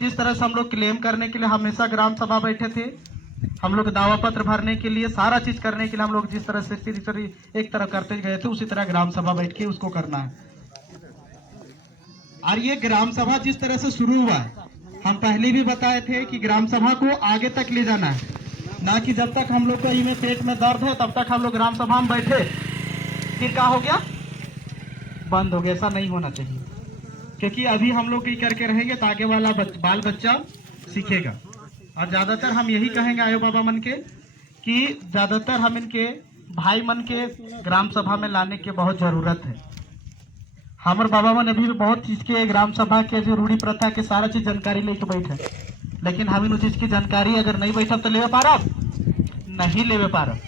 जिस तरह से हम लोग क्लेम करने के लिए हमेशा ग्राम सभा बैठे थे, हम लोग दावा पत्र भरने के लिए सारा चीज करने के लिए हम लोग जिस तरह से एक तरह करते गए थे उसी तरह ग्राम सभा बैठ के उसको करना है। और ये ग्राम सभा जिस तरह से शुरू हुआ है, हम पहले भी बताए थे कि ग्राम सभा को आगे तक ले जाना है, ना कि जब तक हम लोग को में पेट में दर्द है तब तक हम लोग ग्राम सभा में बैठे फिर क्या हो गया, बंद हो गया। ऐसा नहीं होना चाहिए, क्योंकि अभी हम लोग ये करके रहेंगे तो आगे वाला बाल बच्चा सीखेगा। और ज्यादातर हम यही कहेंगे आयो बाबा मन के कि ज्यादातर हम इनके भाई मन के ग्राम सभा में लाने की बहुत जरूरत है। हमारे बाबा मन अभी भी बहुत चीज के ग्राम सभा के जो रूढ़ी प्रथा के सारा चीज जानकारी लेके बैठे, लेकिन हम इन चीज की जानकारी अगर नहीं बैठा तो ले पारब नहीं ले पारब।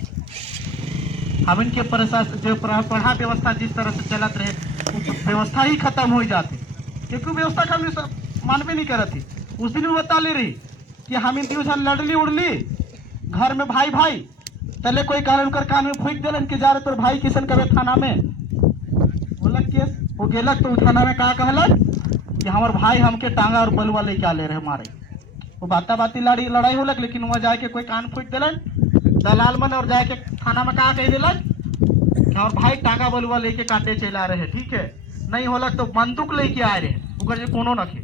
हम इनके प्रशासन जो पढ़ा व्यवस्था जिस तरह से चलत रहे व्यवस्था ही खत्म हो जाती, क्योंकि व्यवस्था का हम मानवे नहीं करती। उस दिन भी बता ले रही कि हम इन दिवस लड़ली उड़ली घर में भाई भाई तले कोई कारण कर कान में फूक दिलन कि जा रहे तोर भाई किसन कवे थाना में बोलक केस वो गेलक तो थाना में का कहलन कि हमार भाई हमके टांगा और बलुआ लेके आ ले रहे मारे। वो बाता बाती लड़ाई होलक, लेकिन वहाँ जाके कोई कान फूक दिलन दलाल मन और जाके थाना में का कह दिलन कि हमार भाई टांगा बलुआ लेके काटे चला रहे। ठीक है, नहीं होलक तो बंदूक लेके आए रहे उकर कोनो न खे,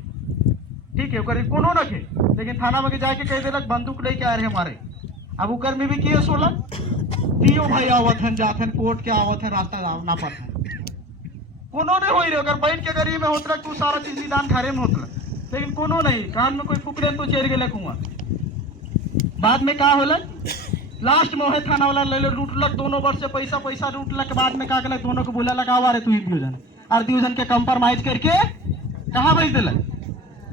ठीक है उकर कोनो न खे, लेकिन थाना में जाके कह दिलक बंदूक लेके आए रहे हमारे। अब उकर में भी केस होलक, तीनों भाई आवत हैं जात हैं कोर्ट के आवत हैं रास्ता ना पड़ता है कोनो नहीं हो रहे। अगर बैठ के गरीब में होता तू सारा चीज निदान घरे में होता, लेकिन कोनो नहीं, कान में कोई फुकरे तो चेर गए कुआ। बाद में का होलक, लास्ट में वही थाना वाला ले लूटलक दोनों वर्ष से पैसा लूटलक के बाद में का कलक दोनों को बोला लगा हुआ रे तू डिवीजन और डिवीजन के कंप्रोमाइज करके कहाँ भेज दिलक,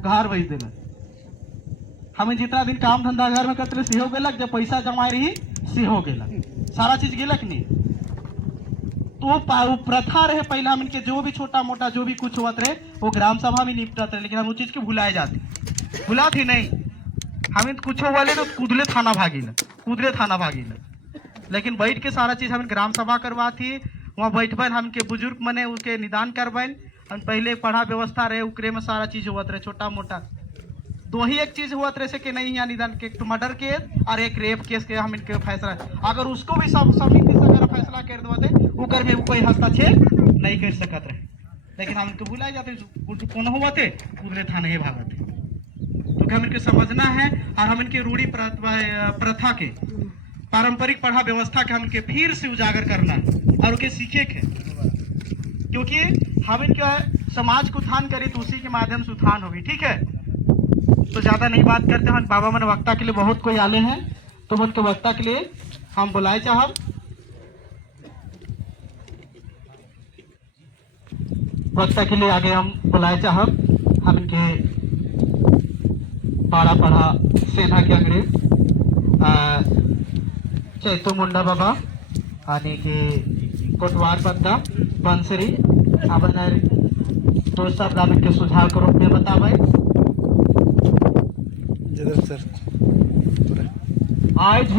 घर भेज दिलक। हमें जितना दिन काम धंधा घर में करते सी हो गेलक, जब पैसा जमाए रही सी हो गेलक, सारा चीज गेलक नहीं। तो प्रथा रहे पहले हम इनके जो भी छोटा मोटा जो भी कुछ हुआ रहे वो ग्राम सभा में निपटत रहे, लेकिन हम उस चीज के भुलाए जाते, भुला थी नहीं। हम कुछ वाले तो कूदले थाना भागील, लेकिन बैठ के सारा चीज हम रहा सभा करवा थी। वहाँ बैठबन हम के बुजुर्ग मने उसके निदान करबन। हम पहले पढ़ा व्यवस्था रहे उकरे में सारा चीज हुआ रहे, छोटा मोटा दो ही एक चीज हुआ रहे कि नहीं यहाँ निदान के एक मर्डर केस और एक रेप केस के हम इनके फैसला, अगर उसको भी सब समिति से अगर फैसला कर देते उकर में कोई हस्तक्षेप नहीं कर सकत रहे, लेकिन हम इनको भुला जाते कौन हुआ थे उधरे थाने ही भागते। तो हम इनके समझना है और हम इनके रूढ़ी प्रथा के पारंपरिक पढ़ा व्यवस्था के हम इनके फिर से उजागर करना है और उनके सीखे के, क्योंकि हम इनका समाज को उत्थान करें तो उसी के माध्यम से उत्थान होगी। ठीक है, तो ज्यादा नहीं बात करते हैं। बाबा मन वक्ता के लिए बहुत कोई आले हैं, तो उनके वक्ता के लिए हम बुलाए चाहब। वक्ता के लिए आगे हम बुलाए चाहब हम इनके पाड़ा पढ़ा सेना के अंग्रेज चैतो मुंडा बाबा आणि के कोटवार बद्दा बंसरी अपन दोस्त साहब के सुझाव के रूप में बतावे। आज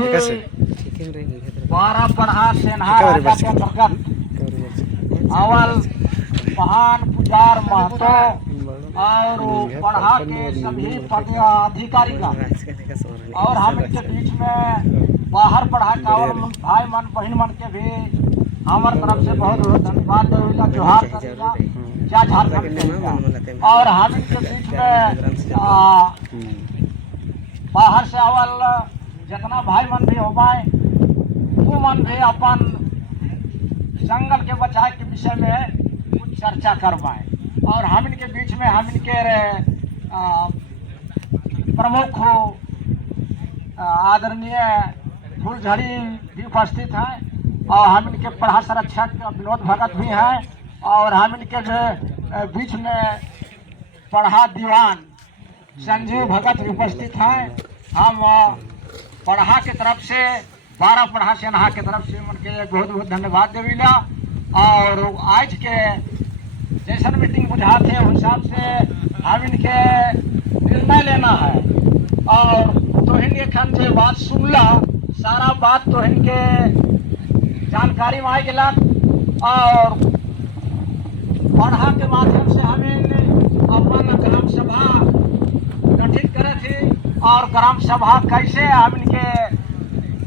12 पढ़ा सेना भगत अवल महान पुजार महतो और पढ़ा के सभी अधिकारी का और हम इनके बीच में बाहर पढ़ा का और भाई मन बहन मन के भी हमारे तरफ से बहुत बहुत धन्यवाद देवेला, जोहार करेगा, जय झारखंड। और हम इनके बीच में बाहर से अवल जितना भाई मन भी हो पाए वो मन भी अपन जंगल के बचाव के विषय में कुछ चर्चा करवाए। और हम इनके बीच में हम इनके प्रमुख आदरणीय फूलझड़ी भी उपस्थित हैं और हम इनके पढ़ा संरक्षक विनोद भगत भी हैं और हम इनके बीच में पढ़ा दीवान संजीव भगत भी उपस्थित हैं। हम पढ़ा के तरफ से 12 पढ़ा सेना के तरफ से उनके बहुत बहुत धन्यवाद देवीला। और आज के जैसन मीटिंग बुझाते हैं उस हिसाब से हम इनके निर्णय लेना है और तो इनके खन से बात सुनला सारा बात तो इनके जानकारी में आ गया और पढ़ा के माध्यम से हमें अपन ग्राम सभा और ग्राम सभा कैसे हम इनके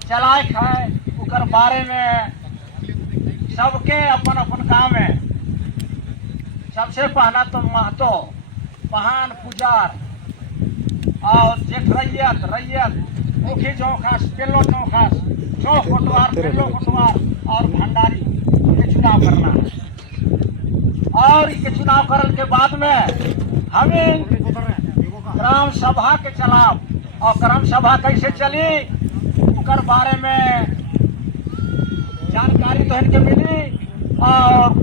चलाए है उकर बारे में सबके अपन अपन काम है। सबसे पहला तो महतो पहान पुजार और जेठ रैयत मुखी चौखास पेलो चौखास चौक कोटवार पेलो कोटवार और भंडारी के चुनाव करना है। और इसके चुनाव करने के बाद में हमें ग्राम सभा के चलाव और ग्राम सभा कैसे चली उकर बारे में जानकारी तो इनके मिली। और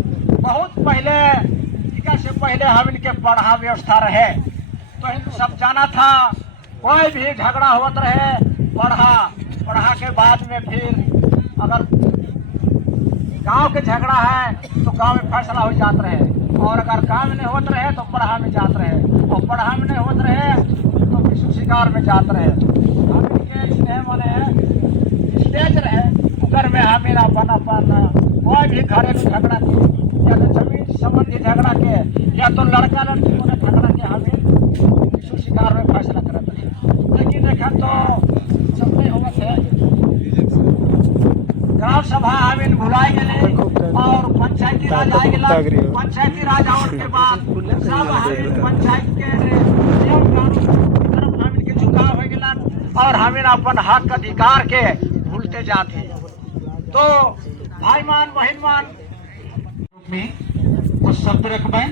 बहुत पहले टीका से पहले हम इनके पढ़ा व्यवस्था रहे तो इन सब जाना था। कोई भी झगड़ा होता रहे पढ़ा के बाद में फिर अगर गांव के झगड़ा है तो गांव में फैसला हो जाता रहे, और अगर गांव में नहीं होते रहे तो पढ़ा में जाते रहे, और पढ़ा में नहीं होते रहे तो विश्व शिकार में जाते रहे। हम इनके स्नेह वाले स्टेज रहे उधर में हमें अपन कोई भी घरेलू झगड़ा के या तो जमीन संबंधी झगड़ा के या तो लड़का लड़की को झगड़ा के हमें विश्व शिकार में फैसला करते रहे। लेकिन देखा तो सब नहीं होगा थे। ग्राम सभा हमें भुलाई गए और पंचायती राज आ गया। पंचायती राज आने के बाद सब हमें पंचायत के नियम कानून की तरफ हमें के झुकाव हो गया और हमें अपन हक अधिकार के भूलते जाते। तो भाईमान बहनमान में कुछ शब्द रखबे।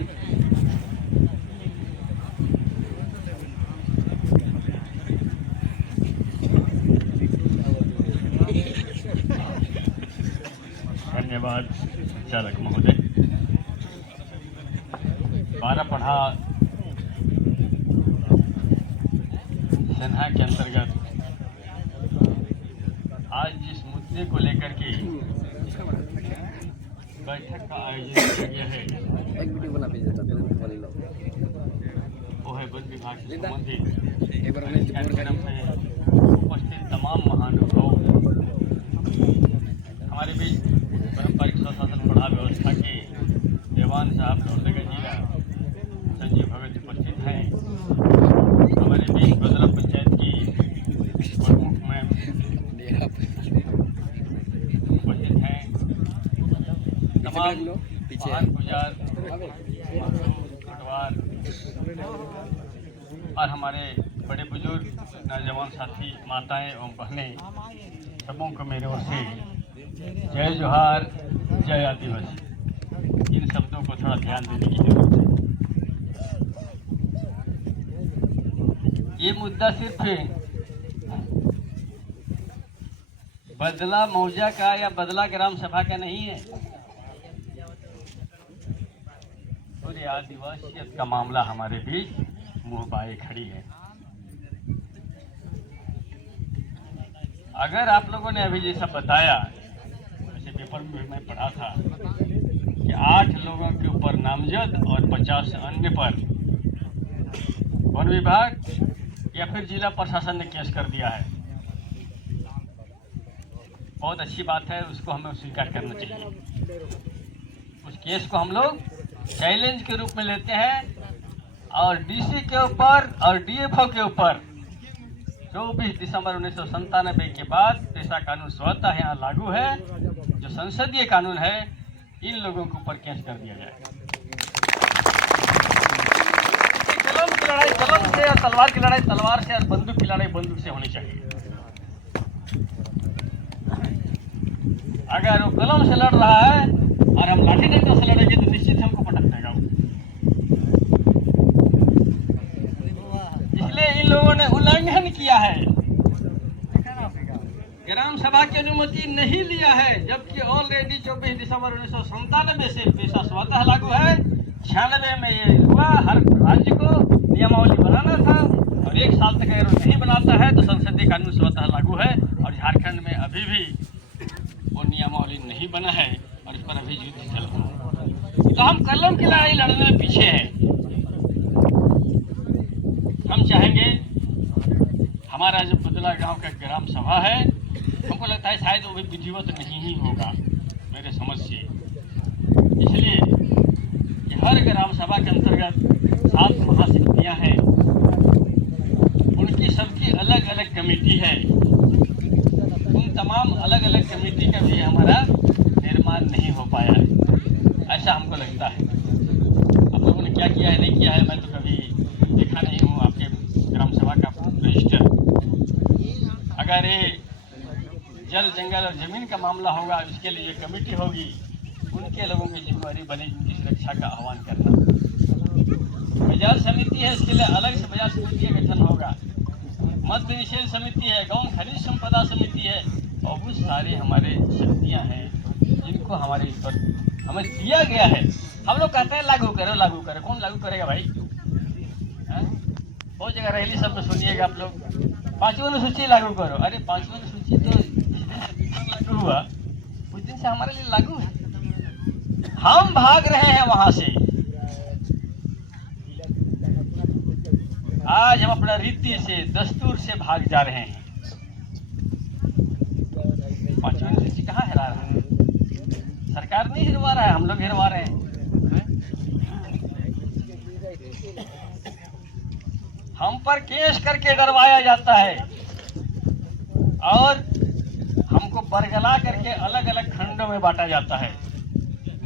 धन्यवाद चालक महोदय। 12 पढ़ा सेना के अंतर्गत आज जिस मुद्दे को लेकर के बैठक का आयोजन किया गया है वो है वन विभाग से संबंधित कार्यक्रम में उपस्थित तमाम महानुभाव, हमारे बीच पारंपरिक स्वशासन पढ़ा व्यवस्था के देवान साहब लोहरदगा जिला संजीव भगत उपस्थित हैं। हमारे बीच बदला पंचायत की प्रमुख में उपस्थित हैं। तमाम महान पुजार पटवार और हमारे बड़े बुजुर्ग नौजवान साथी माताएं एवं बहनें, सबों को मेरे ओर से जय जोहार, जय आदिवासी। इन शब्दों को थोड़ा ध्यान देने की जरूरत है। ये मुद्दा सिर्फ बदला मौजा का या बदला ग्राम सभा का नहीं है, पूरे आदिवासियत का मामला हमारे बीच मुंह बाए खड़ी है। अगर आप लोगों ने अभी जैसा बताया, जैसे पेपर में मैं पढ़ा था कि 8 लोगों के ऊपर नामजद और 50 अन्य पर वन विभाग या फिर जिला प्रशासन ने केस कर दिया है। बहुत अच्छी बात है, उसको हमें स्वीकार करना चाहिए। उस केस को हम लोग चैलेंज के रूप में लेते हैं और डीसी के ऊपर और डीएफओ के ऊपर 24 दिसंबर 1997 के बाद पेशा कानून स्वतः यहाँ लागू है, जो संसदीय कानून है, इन लोगों के ऊपर केस कर दिया जाए। कलम की लड़ाई कलम से और तलवार की लड़ाई तलवार से और बंदूक की लड़ाई बंदूक से होनी चाहिए। अगर वो कलम से लड़ रहा है और हम लाठी डंडा से लड़ेंगे तो निश्चित हमको पटक देगा। इसलिए इन लोगों ने उल्लंघन किया है, ग्राम सभा की अनुमति नहीं लिया है, जबकि ऑलरेडी 24 दिसंबर 1997 से पेशा स्वतः लागू है। 96 में ये हुआ, हर राज्य को नियमावली बनाना था और 1 साल तक अगर नहीं बनाता है तो संसदीय कानून स्वतः लागू है। और झारखंड में अभी भी वो नियमावली नहीं बना है और इस पर अभी युद्ध चल रहा है। तो हम कलम की लड़ाई लड़ने में पीछे हैं। हम चाहेंगे हमारा जो बदला गांव का ग्राम सभा है, हमको लगता है शायद वो भी विधिवत नहीं ही होगा मेरे समझ से। इसलिए हर ग्राम सभा के अंतर्गत 7 महाशक्तियाँ हैं, उनकी सबकी जिनकी अलग अलग कमेटी है, उन तमाम अलग अलग कमेटी का भी हमारा निर्माण नहीं हो पाया है, ऐसा हमको लगता है। आप लोगों ने क्या किया है नहीं किया है मैं तो कभी देखा नहीं हूँ आपके ग्राम सभा का रजिस्टर। अगर ये जल जंगल और जमीन का मामला होगा, उसके लिए कमेटी होगी, उनके लोगों की जिम्मेदारी बनेगी उनकी सुरक्षा का आह्वान करना। बाजार समिति है, इसके लिए अलग से बाजार समिति का गठन होगा। मद्य निषेध समिति है, गौण खनिज संपदा समिति है, और बहुत सारे हमारे शक्तियाँ हैं जिनको हमारे ऊपर हमें दिया गया है। हम लोग कहते हैं लागू करो लागू करो, कौन लागू करेगा भाई? बहुत जगह रैली सब में सुनिएगा आप लोग, 5वीं अनुसूची लागू करो। अरे 5वीं अनुसूची तो लागू हुआ उस दिन से हमारे लिए लागू है। हम भाग रहे हैं वहां से। आज हम अपना रीति से दस्तूर से भाग जा रहे हैं। 5वीं अनुसूची कहाँ हिला रहा है? सरकार नहीं हिलवा रहा है, हम लोग हिलवा रहे हैं। हम पर केस करके डरवाया जाता है और हमको बरगला करके अलग अलग खंडों में बांटा जाता है।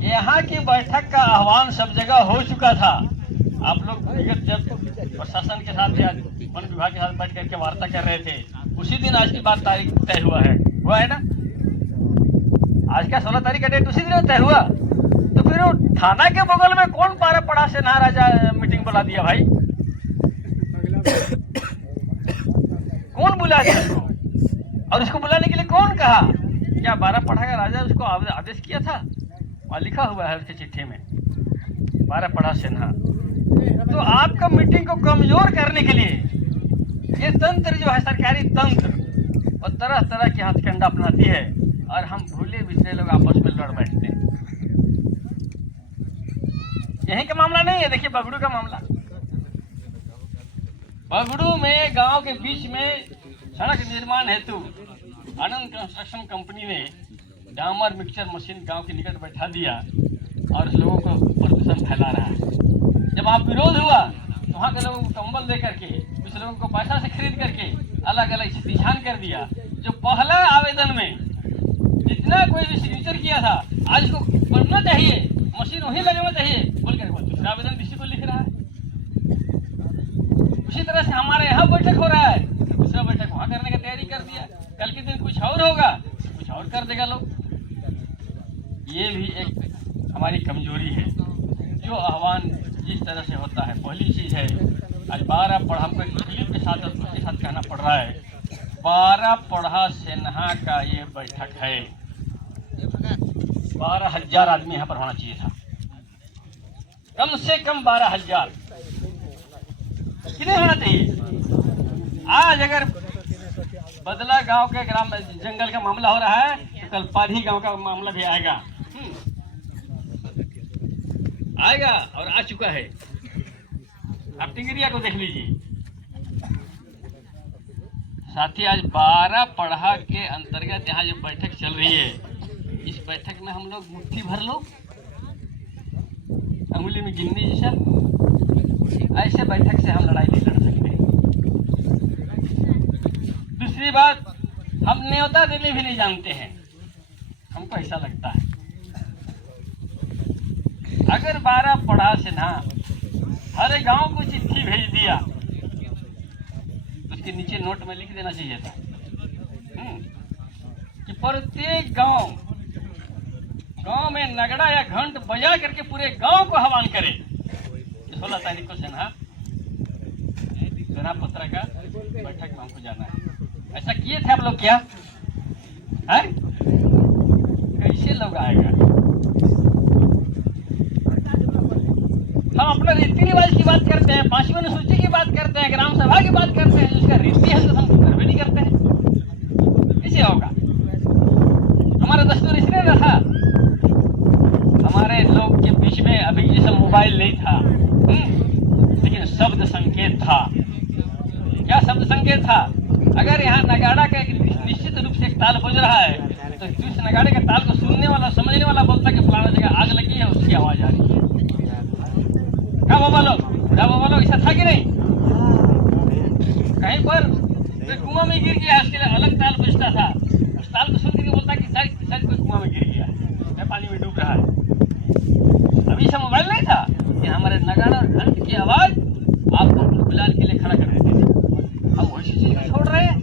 यहाँ की बैठक का आह्वान सब जगह हो चुका था। आप लोग विगत जब प्रशासन के साथ या वन विभाग के साथ बैठ करके वार्ता कर रहे थे, उसी दिन आज की बात तारीख तय हुआ है ना? आज का 16 तारीख का डेट उसी दिन तय हुआ। तो फिर वो थाना के बगल में कौन पारा पड़ा से ना राजा मीटिंग बुला दिया भाई? कौन बुला दिया उसको? और उसको बुलाने के लिए कौन कहा? क्या 12 पढ़ा का राजा उसको आदेश किया था? वहाँ लिखा हुआ है उसके चिट्ठी में 12 पढ़ा सिन्हा। तो आपका मीटिंग को कमजोर करने के लिए ये तंत्र जो है, सरकारी तंत्र, और तरह तरह की हथकंडा अपनाती है और हम भूले बिसरे लोग आपस में लड़ बैठते हैं। यही का मामला नहीं है, देखिए बगड़ू का मामला। बगड़ू में गांव के बीच में सड़क निर्माण हेतु आनंद कंस्ट्रक्शन कंपनी ने डामर मिक्सचर मशीन गांव के निकट बैठा दिया और उस लोगों को प्रदूषण फैला रहा है। जब आप विरोध हुआ तो वहाँ के लोगों को कंबल दे करके, उस लोगों को पैसा से खरीद करके अलग अलग स्थिति कर दिया। जो पहला आवेदन में जितना कोई भी सिग्नेचर किया था, आज उसको पढ़ना चाहिए, मशीन वहीं लगना चाहिए बोल कर दूसरा आवेदन किसी को लिख रहा है। उसी तरह से हमारे यहाँ बैठक हो रहा है, दूसरा बैठक वहाँ करने की तैयारी कर दिया। कल के दिन कुछ और होगा, कुछ और कर देगा लोग। ये भी एक हमारी कमजोरी है। जो आह्वान जिस तरह से होता है, पहली चीज है आज 12 पढ़ा, हमको एक तकलीफ के साथ और उसके साथ कहना पड़ रहा है, 12 पढ़ा सिन्हा का ये बैठक है। 12,000 आदमी यहाँ पर होना चाहिए था, कम से कम 12,000। कितने होना चाहिए? आज अगर बदला गांव के ग्राम जंगल का मामला हो रहा है तो कल पारी गांव का मामला भी आएगा। आएगा और आ चुका है। आप टिंगरिया को देख लीजिए। साथी आज 12 पढ़ा के अंतर्गत यहाँ जो बैठक चल रही है, इस बैठक में हम लोग मुट्ठी भर लोग अंगुली में गिनने जैसा, ऐसे बैठक से हम लड़ाई नहीं लड़ सकते। दूसरी बात, हम न्योता देने भी नहीं जानते हैं, हमको ऐसा लगता है। अगर 12 पढ़ा सिन्हा हर गांव को चिट्ठी भेज दिया, उसके नीचे नोट में लिख देना चाहिए था कि प्रत्येक गांव में नगड़ा या घंट बजा करके पूरे गांव को आह्वान करे। 16 तारीख को सिन्हा पत्र का बैठक में हमको जाना है। ऐसा किए थे आप लोग क्या? है? कैसे लोग आएगा? हम अपना रीति रिवाज की बात करते हैं, 5वीं अनुसूची की बात करते हैं, ग्राम सभा की बात करते हैं, जिसका रीति है तो हम भी नहीं करते हैं। कैसे होगा? हमारा दस्तूर इसलिए न था, हमारे लोग के बीच में अभी ये सब मोबाइल नहीं था, लेकिन शब्द संकेत था। क्या शब्द संकेत था? अगर यहाँ नगाड़ा का निश्चित रूप से एक ताल बज रहा है तो इस नगाड़े के ताल को सुनने वाला, समझने वाला बोलता कि फलाना जगह आग लगी है, उसकी आवाज आ रही है। क्या बाबा लोग ऐसा था कि नहीं? कहीं पर कोई कुआं में गिर गया है, उसके लिए अलग ताल बजता था। उस ताल को सुन के बोलता कि शायद कोई कुआं में गिर गया है, पानी में डूब रहा है। अभी सब मोबाइल नहीं था कि हमारे नगाड़ा और घंट की आवाज आपको गुलाल के लिए खड़ा कर देते थे। हम वैसी चीज को छोड़ रहे हैं।